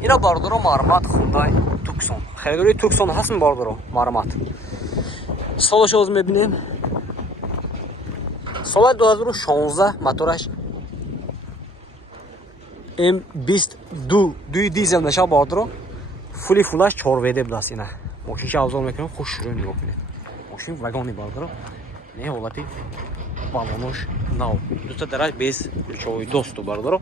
اینا باردارو مرمت خوندای توکسون خیلی توکسون هستن باردارو مرمت سالش از میبینیم سال 2016 موتورش M22 دوی دیزل نشه باردارو فولی فولش 4 ویده بدست اینا ماشین که افزار میکنیم خوش شروع نگاه کنید ماشین وگانی باردارو نه حالتی балонош нав дута дараш без ключовой доступ бардоро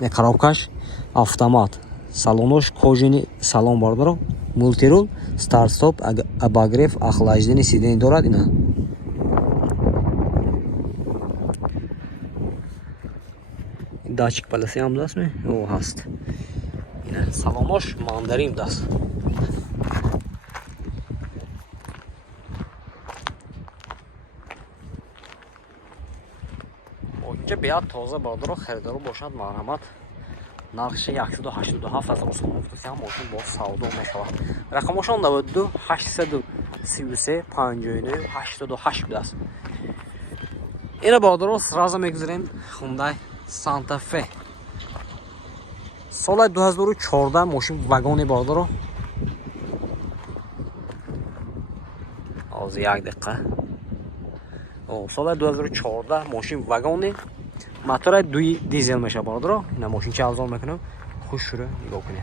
не коробкаш автомат салонош кожини салон бардоро мультирул старт стоп обогрев охлаждение сидений дорад ина датчик полосы ҳам даст ме о ҳаст ина салонош мандарин даст اینجا بیاد تازه باردارو خریدارو باشد مرحمت نرخش 187,000 сом گفتم ماشین با سودا میشود رقمشون 92 833 59 88 بود است اینا باردارو سراز میگذاریم خوندای سانتا فه سال 2014 ماشین واگن باردارو از یک دقیقه سال 2014 ماشین واگن موتور دوی دیزل میشه باردارو این ماشین چه افزار میکنه خوش شروع نگاه کنید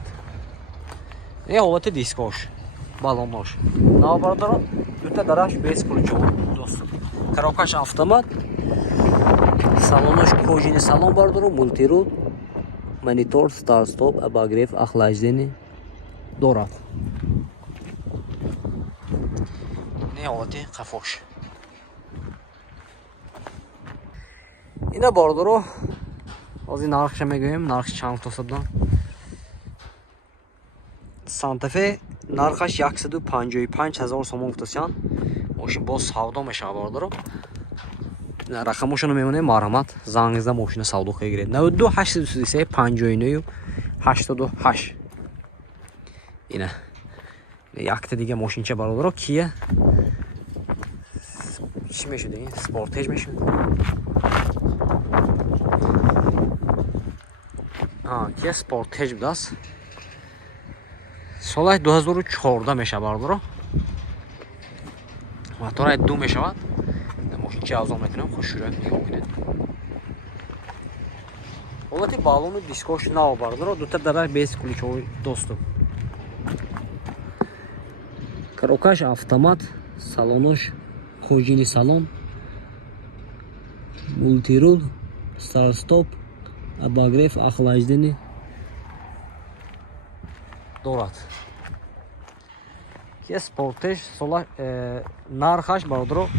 این حالت دیسکاش بالوناش نه باردارو دوتا دراش بیس کلچو دوست коробкаш автомат салонош кожини салон باردارو мультирул монитор старт стоп обогрев охлаждение дорад не حالت قفاش اینا باردارو از این نرخش میگویم نرخش چند توسط سانتافه نرخش 155,000 сом گفتن ماشین باز سودا میشه باردارو رقمشون میمونه مرحمت زنگزده ماشین سودا خیلی 92 833 59 88 اینا یک تا دیگه ماشین چه باردارو کیه چی میشه دیگه سپورتیج میشه که سپورتیج بود است سال 2014 میشه باردارو موتور دو میشود ماشین چه افزار میکنم خوش شروع نگاه کنید حالت بالون دیسکاش نو باردارو دوتا دراش بیس کلچوی دوستو коробкаш автомат салонош кожини салон мультирул старт стоп обогрев охлаждение дорад ки спортеж сола нархаш бародаро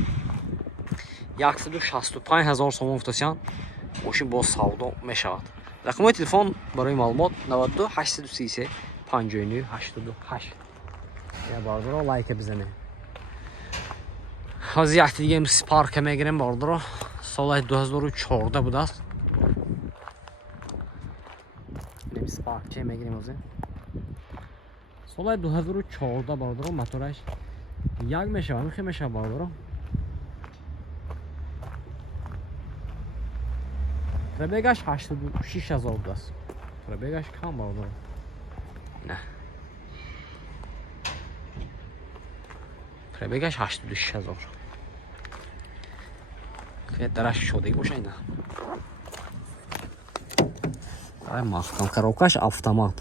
165,000 сом гуфтасян мошин бо савдо мешавад рақамои телефон барои маълумот 92 833 59 88 я бародаро лайка бизанед ҳозир як дига спарка мегирем бародаро соли 2014 будааст спарче мегирем озин соли 2014 бародаро мотораш як мешавад мехе мешавад бародаро пробегаш 86,000 будааст пробегаш кам бародаро не пробегаш 86,000 дараш шодагӣ боша ина ай маҳкам коробкаш автомат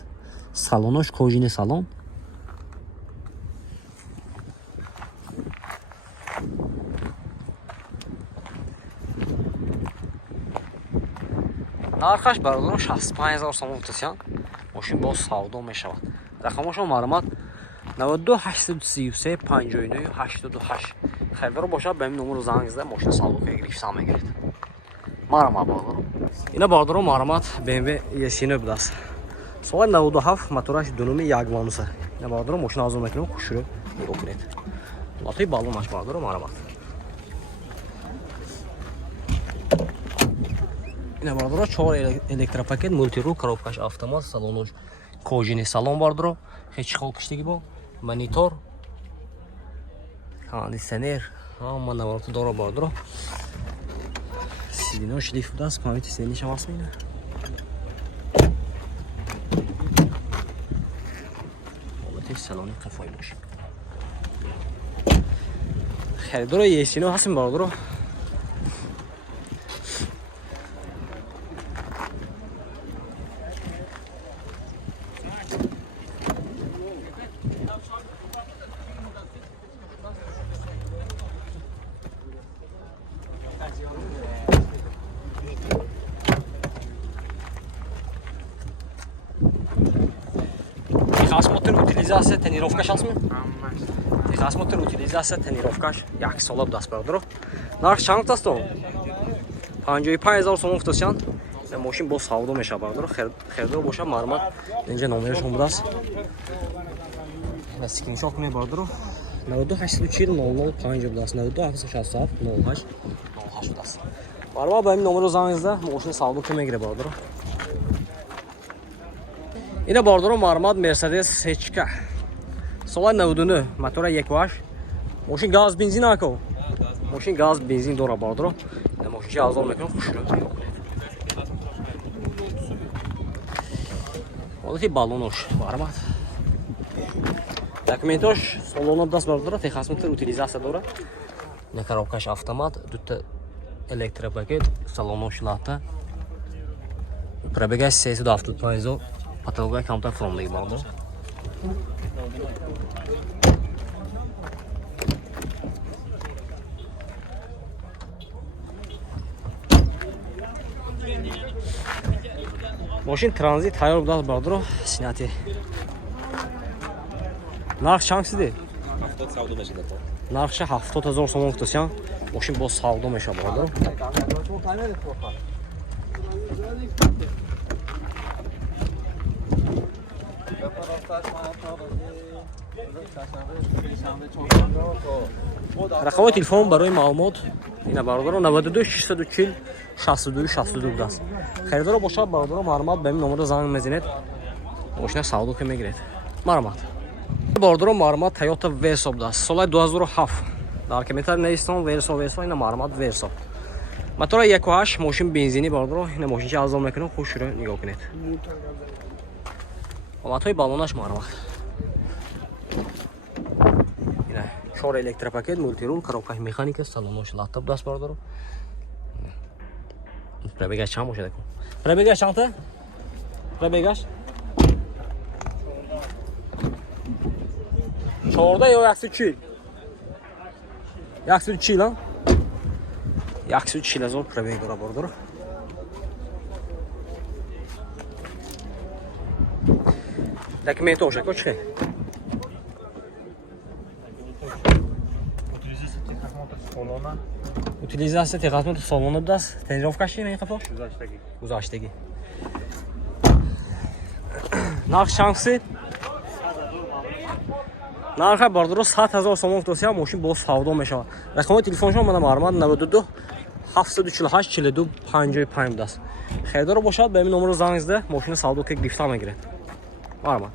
салонош кожини салон нархаш бародаро 65,000 сом гуфтасян мошин боз савдо мешавад рақамашон маълумот 92 833 59 88 خیلی باشد به این نمره زنگ زده ماشین سالو که گرفت سام میگیرید مرحمت باردارو اینا باردارو مرحمت BMW یسینو بدست سال 97 موتورش دونومی یک وانوسه اینا باردارو ماشین آزاد میکنم خوش رو نگاه کنید لاتای بالونش باردارو مرحمت اینا باردارو 4 الکتروپاکت مولتی رو коробкаш автомат салонош кожини салон باردارو هیچ خال کشتگی با монитор кондиционер ҳама навороти дора бардро сидино шлиф будаст памяти сенишам аст мина салони қафои мошин. Харидори есино ҳастем бародаро. Техосмотр утилизация тренировкаш ҳастми? Техосмотр утилизация тренировкаш 1 сола даст бародаро. Нарх чанд аст то? 55000 сом футосян. Мошин бо савдо меша бародаро. Хердор боша мармат. Инҷа номераш омадааст. На скриншот ме бародаро. 92840 00 даст. 92867 08 08 даст. Мармат ба ин номеро занг зада мошин савдо ки мегире бародаро. Ина бародаро мармат Mercedes HK. Сола 99, мотора 1.8. Мошин газ бензин ако. Мошин газ бензин дора бародаро. Ина мошин чи авзор мекунам хушро. Ҳолати балонош мармат. Документош салона даст бародаро. Техосмотр утилизация дора. Ина коробкаш автомат, дута электропакет, салонош лата. Пробегаш 375 потолкай камтар фромлиги бародаро. Мошин транзит тайёр будаст бародаро. Синати. Нарх чанд сиди? 70 савдо мешада. Нархша 70000 сом футосян. Мошин бо савдо меша бародаро. рақамои телефон барои маълумот ина бародаро 92 640 62 62 даст. харидоро бошад бародаро мармат ба ин номеро занг мезанед. мошина савдо ки мегиред. мармат. бародаро мармат Toyota Verso даст. соли 2007. дар километр неистон Verso ина мармат Verso. мотора 1.8 мошин бензини бародаро. ина мошин чи авзор мекунем худ шуро нигоҳ кунед. ҳолатҳои балонаш мармат. ина 4 электропакет, мультирул, коробкаи механика, салонош лаптоп даст бародаро. Пробегаш чанд бошад акун? Пробегаш чанд? Пробегаш 14 ё 140? 140 а? 140,000 пробег дора бародаро. Документош ако чи? Утилизация техосмотр салона даст. Тренировкаши на ин қафо? Гузаштагӣ. Нарх чанд? нарха бародаро 100,000 сом футосия мошин бо савдо мешавад. рақамои телефоншон мана мармат 92 748 42 55 даст. харидоро бошад ба ин номеро занг зада мошина савдо ки гирифта мегиред. мармат.